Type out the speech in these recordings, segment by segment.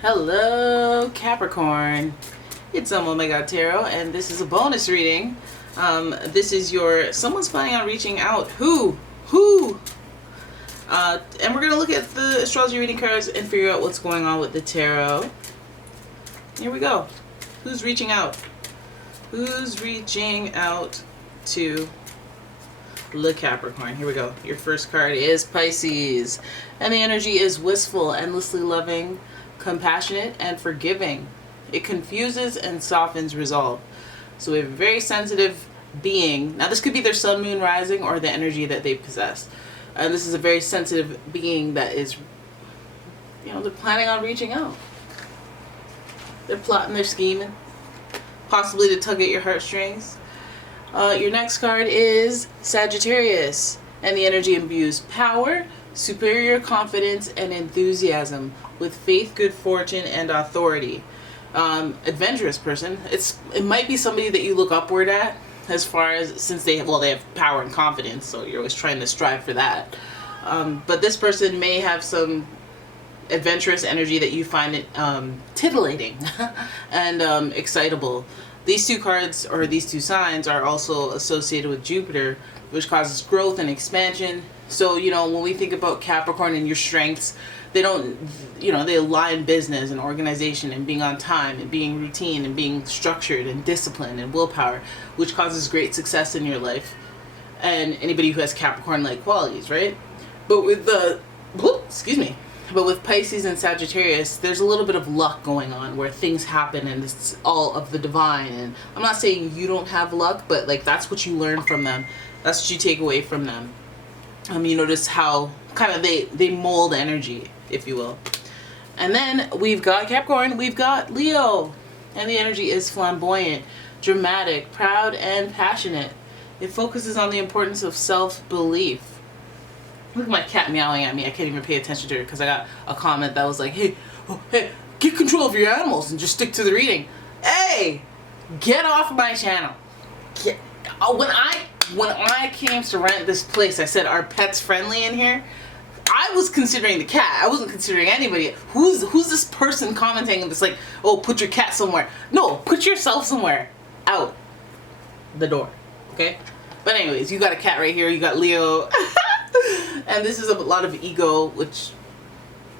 Hello Capricorn, it's umomgtarot and this is a bonus reading. This is your someone's planning on reaching out. Who? And we're going to look at the astrology reading cards and figure out what's going on with the tarot. Here we go. Who's reaching out? Who's reaching out to the Capricorn? Here we go. Your first card is Pisces, and the energy is wistful, endlessly loving, compassionate, and forgiving. It confuses and softens resolve. So we have a very sensitive being. Now this could be their sun, moon, rising, or the energy that they possess. And this is a very sensitive being that is, they're planning on reaching out. They're plotting, they're scheming, possibly to tug at your heartstrings. Your next card is Sagittarius, and the energy imbues power, superior confidence, and enthusiasm with faith, good fortune, and authority. Adventurous person. It might be somebody that you look upward at, as far as, since they have power and confidence, so you're always trying to strive for that. But this person may have some adventurous energy that you find it titillating and excitable. These two cards, or these two signs, are also associated with Jupiter, which causes growth and expansion. So, when we think about Capricorn and your strengths, they don't, they align business and organization and being on time and being routine and being structured and disciplined and willpower, which causes great success in your life. And anybody who has Capricorn-like qualities, right? But with But with Pisces and Sagittarius, there's a little bit of luck going on where things happen and it's all of the divine. And I'm not saying you don't have luck, but that's what you learn from them. That's what you take away from them. You notice how kind of they mold energy, if you will. And then we've got Capricorn, we've got Leo. And the energy is flamboyant, dramatic, proud, and passionate. It focuses on the importance of self-belief. Look at my cat meowing at me. I can't even pay attention to her because I got a comment that was like, hey, get control of your animals and just stick to the reading. Hey, get off my channel. When I came to rent this place, I said, are pets friendly in here? I was considering the cat. I wasn't considering anybody. Who's this person commenting and it's like, oh, put your cat somewhere. No, put yourself somewhere. Out the door. Okay? But anyways, you got a cat right here. You got Leo. And this is a lot of ego, which,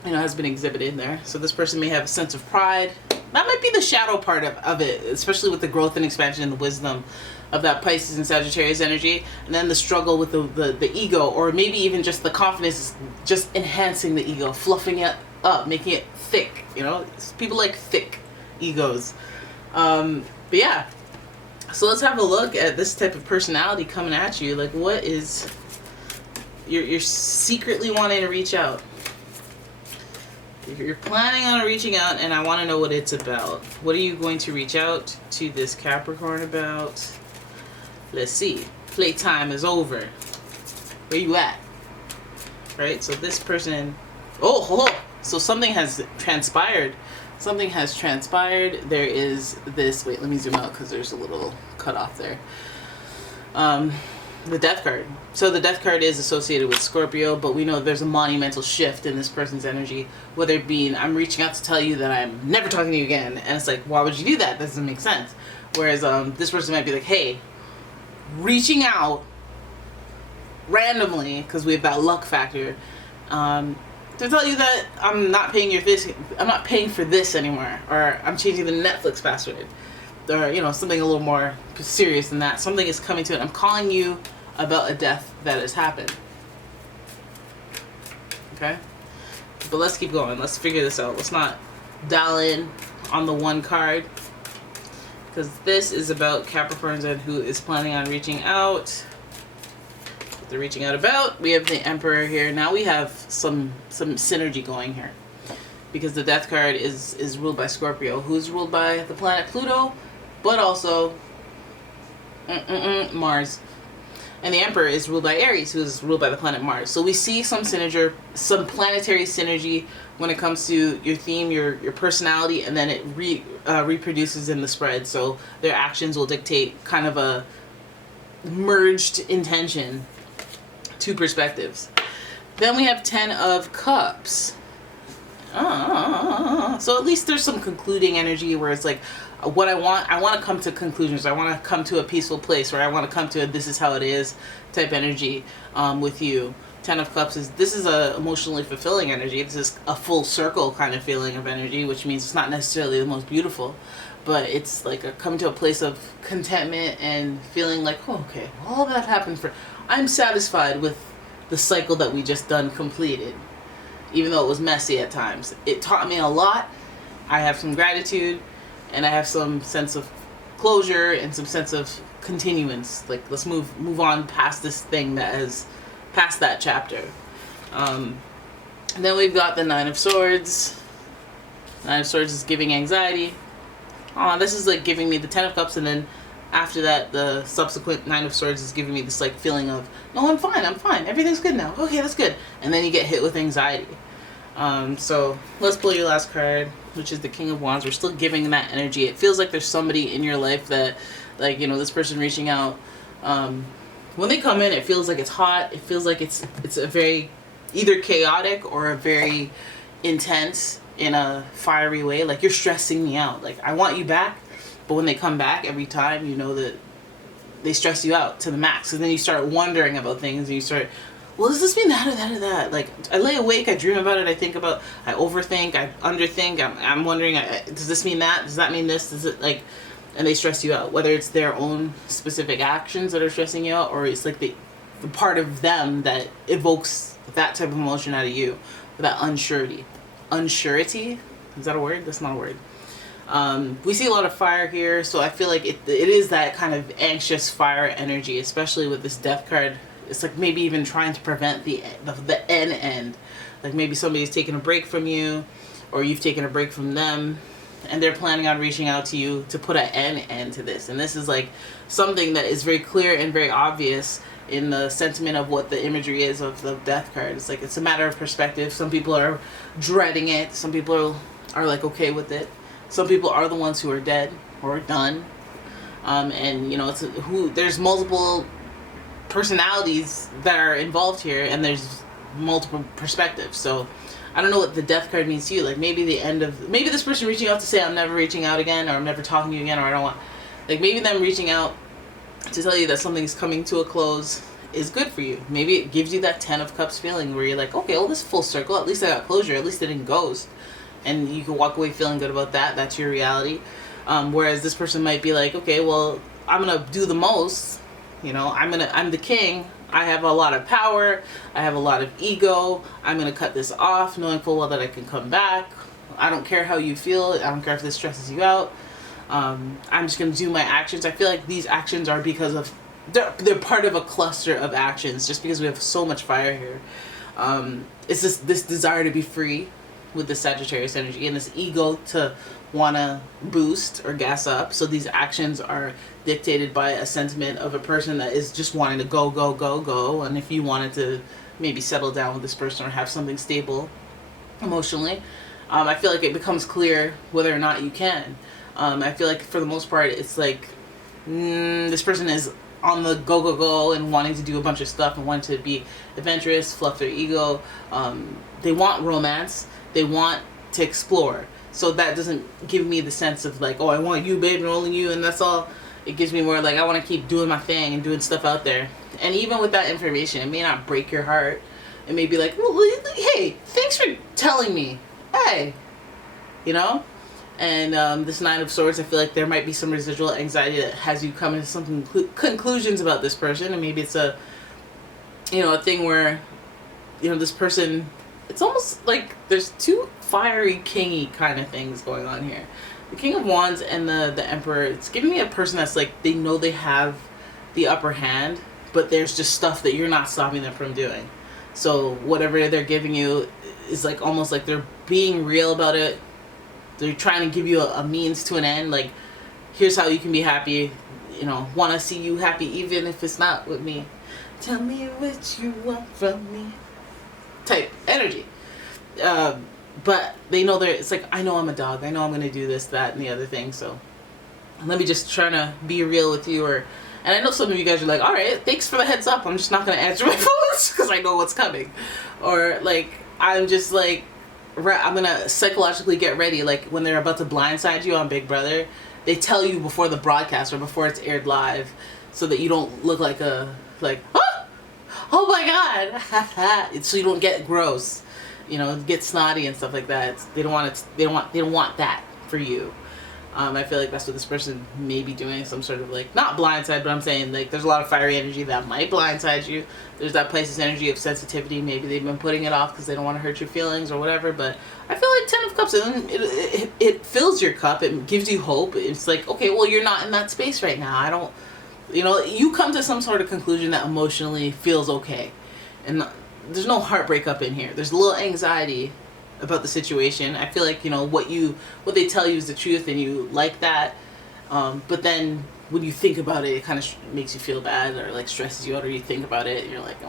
has been exhibited there. So this person may have a sense of pride. That might be the shadow part of it, especially with the growth and expansion and the wisdom of that Pisces and Sagittarius energy. And then the struggle with the ego, or maybe even just the confidence, just enhancing the ego, fluffing it up, making it thick. People like thick egos. But yeah. So let's have a look at this type of personality coming at you. Like, what is... You're secretly wanting to reach out. You're planning on reaching out, and I want to know what it's about. What are you going to reach out to this Capricorn about? Let's see. Playtime is over. Where you at? Right? So this person... Oh! So something has transpired. Something has transpired. There is this... Wait, let me zoom out because there's a little cutoff there. The Death card. So the Death card is associated with Scorpio, but we know there's a monumental shift in this person's energy, whether it be, I'm reaching out to tell you that I'm never talking to you again, and it's like, why would you do that? That doesn't make sense. Whereas this person might be like, hey, reaching out randomly, because we have that luck factor, to tell you that I'm not paying for this anymore, or I'm changing the Netflix password, or something a little more serious than that. Something is coming to it. I'm calling you about a death that has happened. Okay? But let's keep going. Let's figure this out. Let's not dial in on the one card, because this is about Capricorns and who is planning on reaching out. What they're reaching out about. We have the Emperor here. Now we have some synergy going here, because the Death card is ruled by Scorpio, who is ruled by the planet Pluto, but also Mars. And the Emperor is ruled by Aries, who is ruled by the planet Mars. So we see some planetary synergy when it comes to your theme, your personality, and then it reproduces in the spread. So their actions will dictate kind of a merged intention, two perspectives. Then we have 10 of Cups. So at least there's some concluding energy where it's like, what I want to come to conclusions. I want to come to a peaceful place, or I want to come to a this is how it is type energy with you. Ten of Cups this is a emotionally fulfilling energy. This is a full circle kind of feeling of energy, which means it's not necessarily the most beautiful, but it's like a coming to a place of contentment and feeling like, oh, okay, all that happened I'm satisfied with the cycle that we just done completed, even though it was messy at times. It taught me a lot. I have some gratitude, and I have some sense of closure and some sense of continuance. Like, let's move on past this thing that has past that chapter. And then we've got the Nine of Swords. Nine of Swords is giving anxiety. This is like giving me the Ten of Cups, and then after that, the subsequent Nine of Swords is giving me this like feeling of, no, I'm fine, everything's good now. Okay, that's good. And then you get hit with anxiety. So let's pull your last card, which is the King of Wands. We're still giving that energy. It feels like there's somebody in your life that, like, you know, this person reaching out. When they come in, it feels like it's hot. It feels like it's a very either chaotic or a very intense in a fiery way. Like, you're stressing me out. Like, I want you back, but when they come back every time, you know that they stress you out to the max. And then you start wondering about things, and you start, well, does this mean that or that or that? Like, I lay awake, I dream about it, I think about, I overthink, I underthink, I'm wondering, does this mean that? Does that mean this? Does it, like, and they stress you out, whether it's their own specific actions that are stressing you out, or it's like the part of them that evokes that type of emotion out of you, that unsurety. Unsurety? Is that a word? That's not a word. We see a lot of fire here, so I feel like it is that kind of anxious fire energy, especially with this Death card. It's like maybe even trying to prevent the end. Like, maybe somebody's taking a break from you, or you've taken a break from them, and they're planning on reaching out to you to put an end to this. And this is like something that is very clear and very obvious in the sentiment of what the imagery is of the Death card. It's like, it's a matter of perspective. Some people are dreading it. Some people are like okay with it. Some people are the ones who are dead or done. And, you know, there's multiple personalities that are involved here, and there's multiple perspectives. So I don't know what the Death card means to you. Like, maybe maybe this person reaching out to say, I'm never reaching out again, or I'm never talking to you again, or I don't want, like, maybe them reaching out to tell you that something's coming to a close is good for you. Maybe it gives you that 10 of Cups feeling where you're like, okay, well, this is full circle. At least I got closure. At least it didn't ghost. And you can walk away feeling good about that. That's your reality. Whereas this person might be like, okay, well, I'm going to do the most. You know, I'm the king. I have a lot of power. I have a lot of ego. I'm going to cut this off, knowing full well that I can come back. I don't care how you feel. I don't care if this stresses you out. I'm just going to do my actions. I feel like these actions are because of, they're part of a cluster of actions, just because we have so much fire here. It's this desire to be free with the Sagittarius energy, and this ego to want to boost or gas up. So these actions are dictated by a sentiment of a person that is just wanting to go, go, go, go. And if you wanted to maybe settle down with this person or have something stable emotionally, I feel like it becomes clear whether or not you can. I feel like for the most part, it's like this person is on the go, go, go and wanting to do a bunch of stuff and wanting to be adventurous, fluff their ego. They want romance. They want to explore. So that doesn't give me the sense of like, oh, I want you, babe, and only you, and that's all. It gives me more like, I want to keep doing my thing and doing stuff out there. And even with that information, it may not break your heart. It may be like, well, hey, thanks for telling me. Hey, you know? And this Nine of Swords, I feel like there might be some residual anxiety that has you come into some conclusions about this person. And maybe it's a thing where, you know, this person, it's almost like there's two fiery, kingy kind of things going on here. The King of Wands and the Emperor, it's giving me a person that's like, they know they have the upper hand, but there's just stuff that you're not stopping them from doing. So whatever they're giving you is like almost like they're being real about it. They're trying to give you a means to an end. Like, here's how you can be happy. You know, want to see you happy even if it's not with me. Tell me what you want from me. Type energy. But they know it's like, I know I'm a dog. I know I'm going to do this, that, and the other thing. So let me just try to be real with you. And I know some of you guys are like, all right, thanks for the heads up. I'm just not going to answer my phones because I know what's coming. Or like, I'm just like, I'm gonna psychologically get ready. Like when they're about to blindside you on Big Brother, they tell you before the broadcast or before it's aired live, so that you don't look like oh my god, so you don't get gross, you know, get snotty and stuff like that. They don't want it. They don't want that for you. I feel like that's what this person may be doing, some sort of like, not blindside, but I'm saying like there's a lot of fiery energy that might blindside you. There's that Pisces energy of sensitivity. Maybe they've been putting it off because they don't want to hurt your feelings or whatever. But I feel like 10 of Cups, it fills your cup. It gives you hope. It's like, okay, well, you're not in that space right now. I don't, you know, you come to some sort of conclusion that emotionally feels okay. And there's no heartbreak up in here. There's a little anxiety about the situation. I feel like, you know, what they tell you is the truth and you like that, but then when you think about it, it kind of makes you feel bad or like stresses you out, or you think about it and you're like,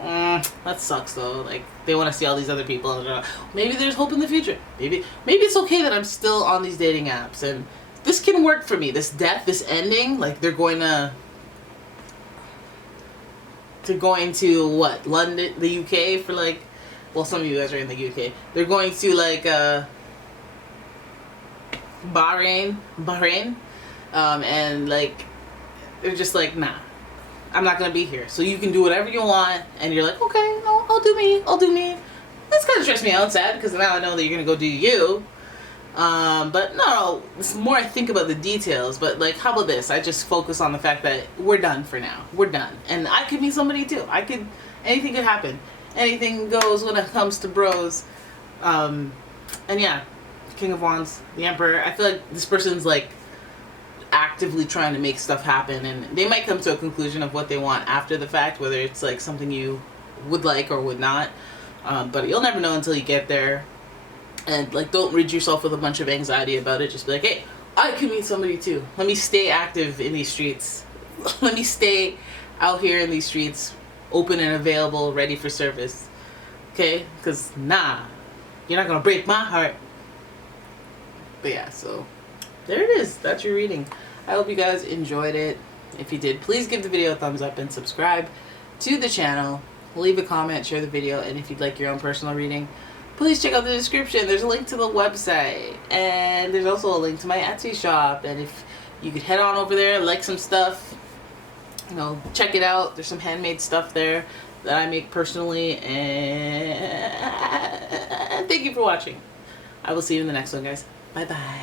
that sucks though. Like they want to see all these other people and maybe there's hope in the future. Maybe it's okay that I'm still on these dating apps and this can work for me. This death, this ending, like they're going to what, London, the UK for like, well, some of you guys are in the UK. They're going to like Bahrain, and like they're just like, nah, I'm not gonna be here. So you can do whatever you want, and you're like, okay, no, I'll do me. That's kind of stressed me out, sad, because now I know that you're gonna go do you. But no, it's more I think about the details. But like, how about this? I just focus on the fact that we're done for now. We're done, and I could meet somebody too. Anything could happen. Anything goes when it comes to bros. And yeah, King of Wands, the Emperor. I feel like this person's like actively trying to make stuff happen, and they might come to a conclusion of what they want after the fact, whether it's like something you would like or would not. But you'll never know until you get there. And like, don't rid yourself with a bunch of anxiety about it. Just be like, hey, I can meet somebody too. Let me stay active in these streets. Let me stay out here in these streets, open and available, ready for service. Okay? Because nah, you're not gonna break my heart. But yeah, so there it is. That's your reading. I hope you guys enjoyed it. If you did, please give the video a thumbs up and subscribe to the channel. Leave a comment, share the video, and if you'd like your own personal reading, please check out the description. There's a link to the website, and there's also a link to my Etsy shop. And if you could head on over there, like some stuff, you know, check it out. There's some handmade stuff there that I make personally. And thank you for watching. I will see you in the next one, guys. Bye bye.